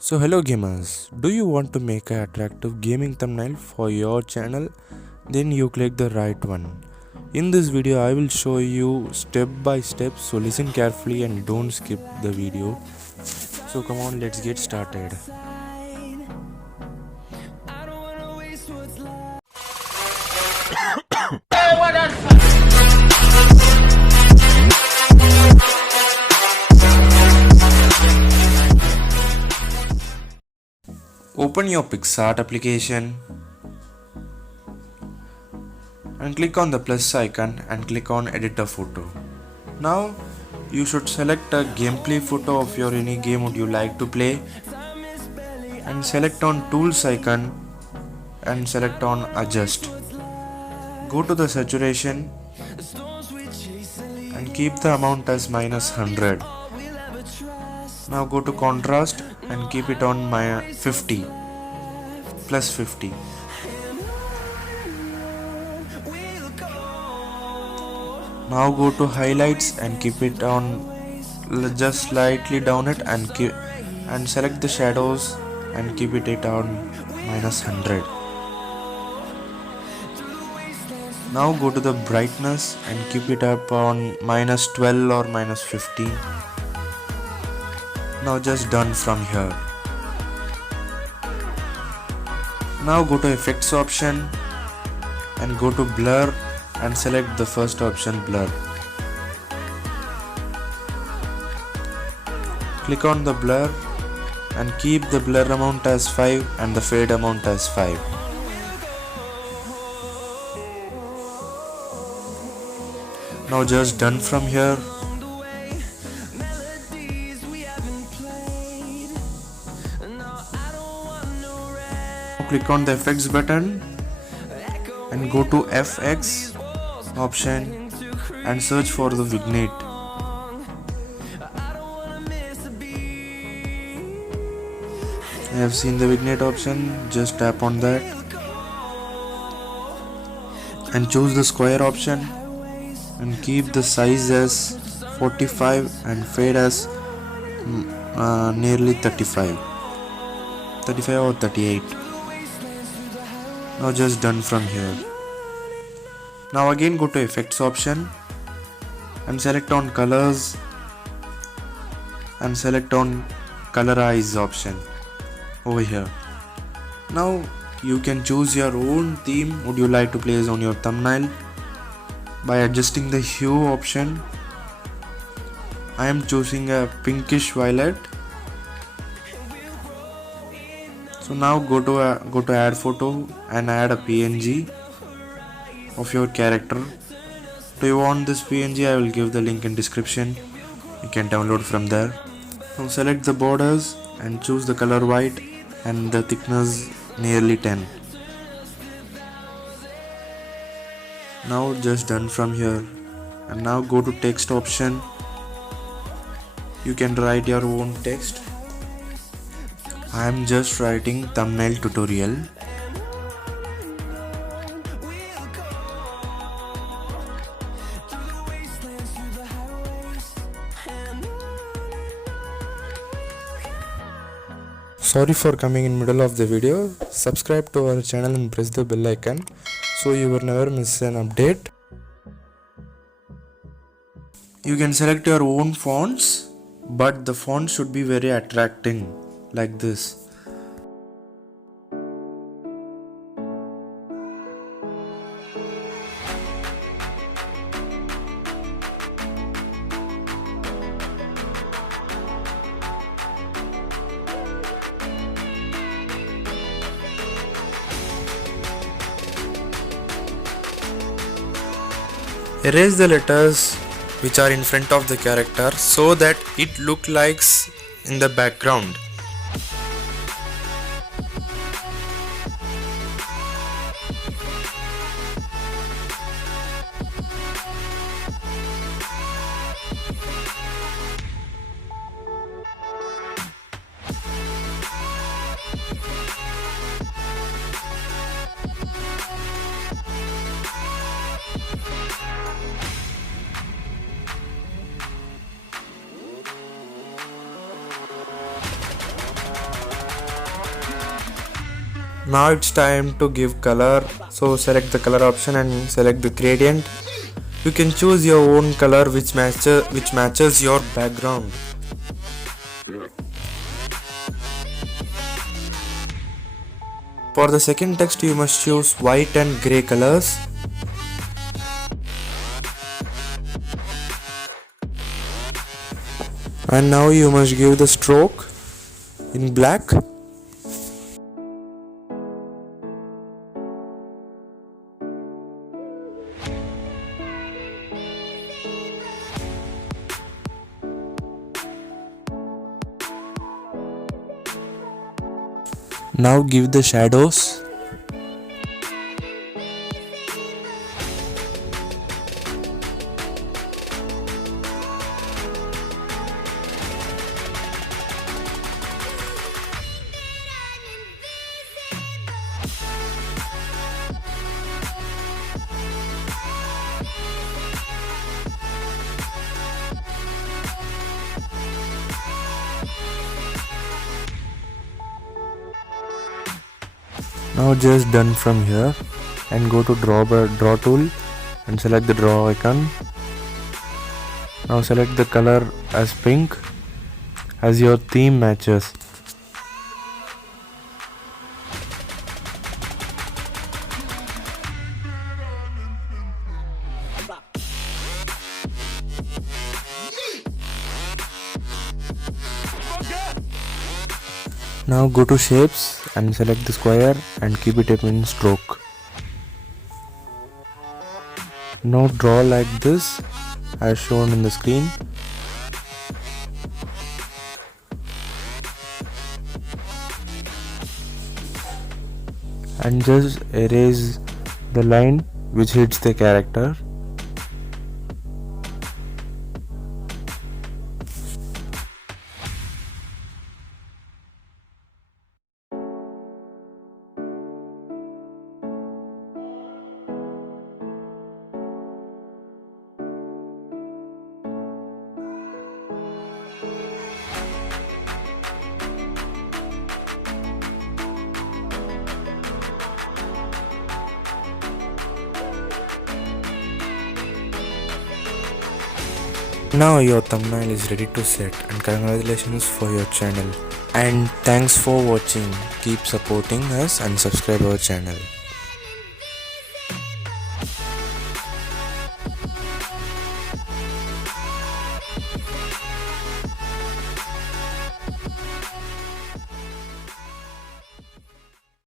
So hello gamers, do you want to make an attractive gaming thumbnail for your channel? Then you click the right one. In this video I will show you step by step, so listen carefully and don't skip the video. So come on, let's get started. Open your PicsArt application and click on the plus icon and click on edit a photo. Now you should select a gameplay photo of your any game would you like to play and select on tools icon and select on adjust. Go to the saturation and keep the amount as -100. Now go to contrast and keep it on +50. Now go to highlights and keep it on just slightly down it and select the shadows and keep it on -100. Now go to the brightness and keep it up on -12 or -15. Now just done from here. Now go to effects option and go to blur and select the first option, blur. Click on the blur and keep the blur amount as 5 and the fade amount as 5. Now just done from here. Click on the effects button and go to FX option and search for the vignette. I have seen the vignette option, just tap on that and choose the square option and keep the size as 45 and fade as nearly 35 or 38. Now just done from here. Now again go to effects option and select on colors and select on colorize option over here. Now you can choose your own theme would you like to place on your thumbnail by adjusting the hue option. I am choosing a pinkish violet. So now go to add photo and add a PNG of your character. Do you want this PNG? I will give the link in description. You can download from there. Now select the borders and choose the color white and the thickness nearly 10. Now just done from here. And now go to text option. You can write your own text. I am just writing thumbnail tutorial. Sorry for coming in middle of the video. Subscribe to our channel and press the bell icon so you will never miss an update. You can select your own fonts, but the font should be very attracting like this. Erase the letters which are in front of the character so that it looks like in the background. Now it's time to give color. So select the color option and select the gradient. You can choose your own color which matches your background. For the second text you must choose white and grey colors. And now you must give the stroke in black. Now give the shadows. Now just done from here and go to draw tool and select the draw icon. Now select the color as pink as your theme matches. Now go to shapes and select the square and keep it in stroke. Now draw like this as shown in the screen. And just erase the line which hits the character. Now your thumbnail is ready to set, and congratulations for your channel. And thanks for watching. Keep supporting us and subscribe our channel.